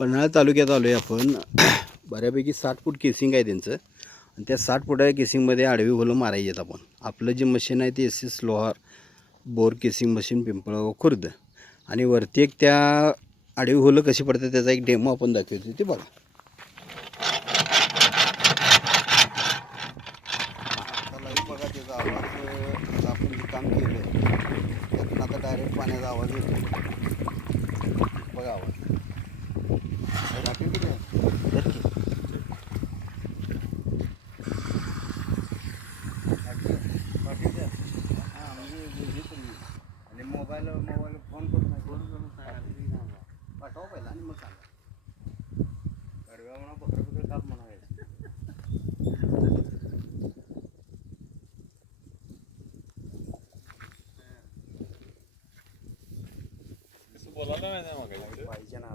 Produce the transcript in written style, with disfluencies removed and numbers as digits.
पन्हाळा तालुक्यात आलो आहे आपण. बऱ्यापैकी 60 फूट केसिंग आहे त्यांचं आणि त्या 60 फुटा केसिंगमध्ये आडवी होलं मारायची आहेत आपण. आपलं जे मशीन आहे ते SS Lohar bore casing machine Pimpalgaon Khurd. आणि वरती एक त्या आडवी होलं कशी पडतात त्याचा एक डेमो आपण दाखवतो ते बघा. आता लाईव्ह बघा त्याचा आवाज. आपण जे काम केलं त्यातून आता डायरेक्ट पाण्याचा आवाज येतो बघा. आवाज आणि मोबाईल फोन करून पाठवा पहिला आणि मग सांगा. कडव्या म्हणा बकरं काप म्हणा. पाहिजे ना